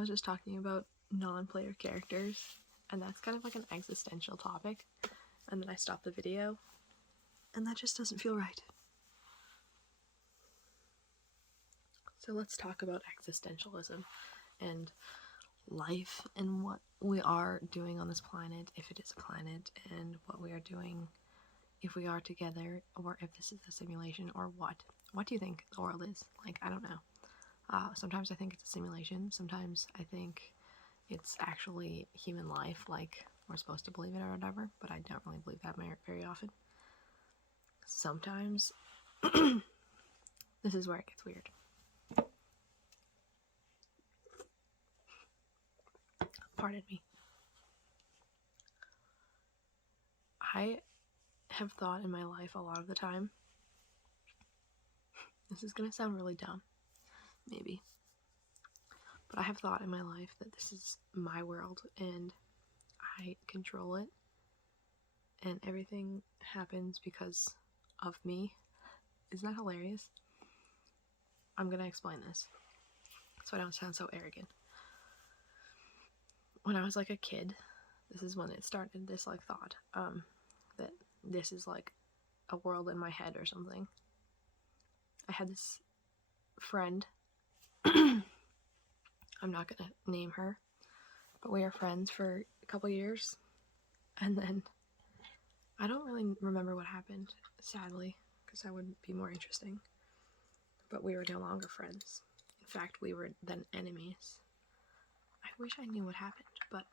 was just talking about non-player characters, and that's kind of like an existential topic, and then I stopped the video, and that just doesn't feel right. So let's talk about existentialism and life and what we are doing on this planet, if it is a planet, and what we are doing if we are together, or if this is a simulation, or what. What do you think the world is? Like, I don't know. Sometimes I think it's a simulation. Sometimes I think it's actually human life, like we're supposed to believe it or whatever, but I don't really believe that very often. Sometimes this is where it gets weird. Pardon me. I have thought in my life a lot of the time, this is gonna sound really dumb, maybe, but I have thought in my life that this is my world and I control it, and everything happens because of me. Isn't that hilarious? I'm gonna explain this so I don't sound so arrogant. When I was like a kid, this is when it started, this like thought that this is like a world in my head or something. I had this friend, I'm not gonna name her, but we were friends for a couple years, and then I don't really remember what happened, sadly, because that would be more interesting, but we were no longer friends. In fact, we were then enemies. I wish I knew what happened, but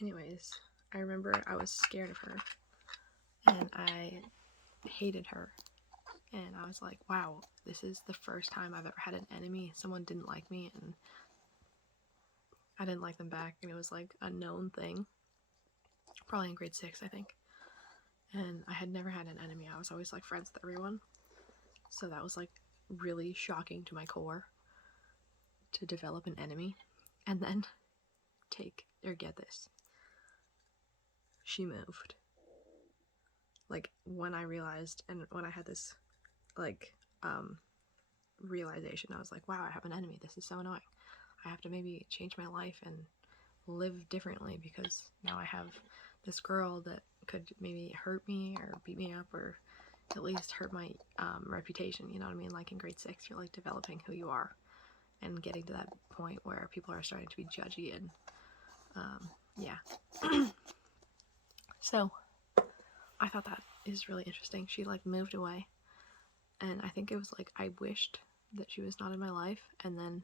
anyways, I remember I was scared of her, and I hated her, and I was like, wow, this is the first time I've ever had an enemy. Someone didn't like me, and I didn't like them back, and it was like a known thing, probably in grade 6, I think, and I had never had an enemy. I was always like friends with everyone, so that was like really shocking to my core to develop an enemy. And then get this, she moved. Like, when I realized, and when I had this like realization, I was like, wow, I have an enemy. This is so annoying. I have to maybe change my life and live differently, because now I have this girl that could maybe hurt me or beat me up, or at least hurt my reputation, you know what I mean? Like in grade 6, you're like developing who you are and getting to that point where people are starting to be judgy, and yeah. So I thought that is really interesting. She like moved away, and I think it was like I wished that she was not in my life, and then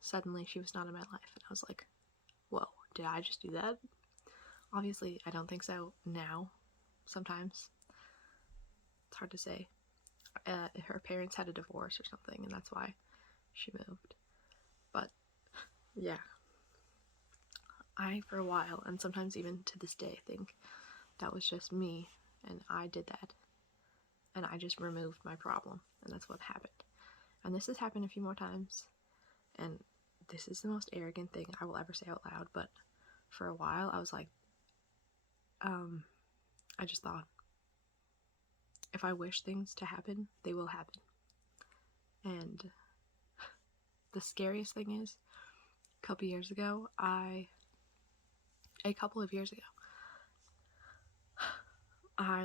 suddenly she was not in my life, and I was like, whoa, did I just do that? Obviously I don't think so now. Sometimes it's hard to say. Her parents had a divorce or something, and that's why she moved. But yeah, I for a while, and sometimes even to this day, think that was just me, and I did that, and I just removed my problem, and that's what happened. And this has happened a few more times, and this is the most arrogant thing I will ever say out loud, but for a while I was like, I just thought, if I wish things to happen, they will happen. And the scariest thing is, a couple of years ago, I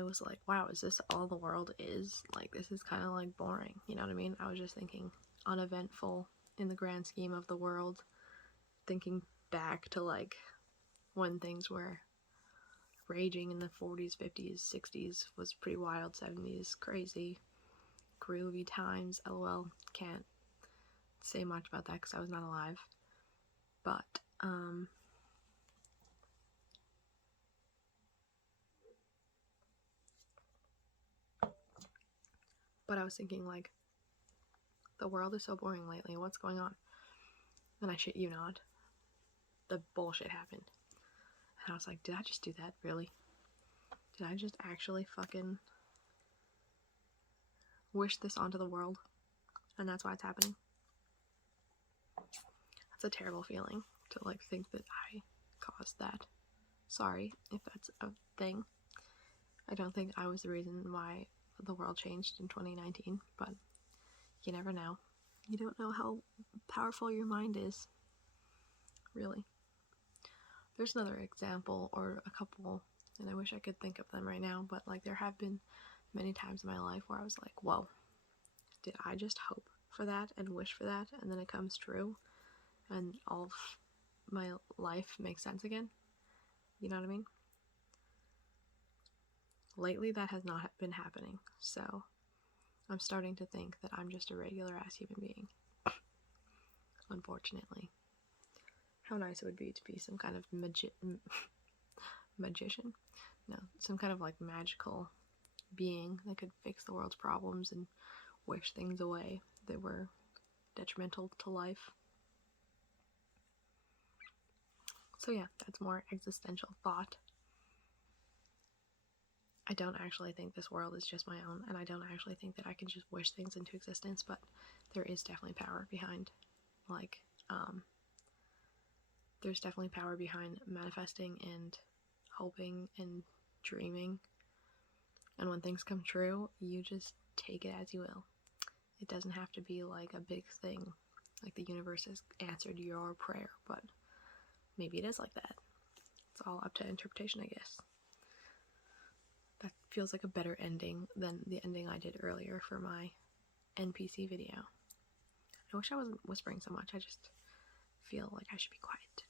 was like, wow, is this all the world is? Like, this is kind of like boring, you know what I mean? I was just thinking uneventful in the grand scheme of the world, thinking back to like when things were raging in the 40s, 50s, 60s was pretty wild, 70s, crazy, groovy times. LOL, can't say much about that because I was not alive. But I was thinking, like, the world is so boring lately, what's going on? And I shit you not, the bullshit happened. And I was like, did I just do that? Really? Did I just actually fucking wish this onto the world? And that's why it's happening? That's a terrible feeling, to like think that I caused that. Sorry if that's a thing. I don't think I was the reason why the world changed in 2019, but you never know. You don't know how powerful your mind is, really. There's another example, or a couple, and I wish I could think of them right now, but like there have been many times in my life where I was like, whoa, did I just hope for that and wish for that, and then it comes true, and all of my life makes sense again? You know what I mean? Lately, that has not been happening, so I'm starting to think that I'm just a regular-ass human being. Unfortunately. How nice it would be to be some kind of magician? No, some kind of like magical being that could fix the world's problems and wish things away that were detrimental to life. So yeah, that's more existential thought. I don't actually think this world is just my own, and I don't actually think that I can just wish things into existence, but there is definitely power behind, like, there's definitely power behind manifesting and hoping and dreaming. And when things come true, you just take it as you will. It doesn't have to be like a big thing, like the universe has answered your prayer, but maybe it is like that. It's all up to interpretation, I guess. That feels like a better ending than the ending I did earlier for my NPC video. I wish I wasn't whispering so much. I just feel like I should be quiet.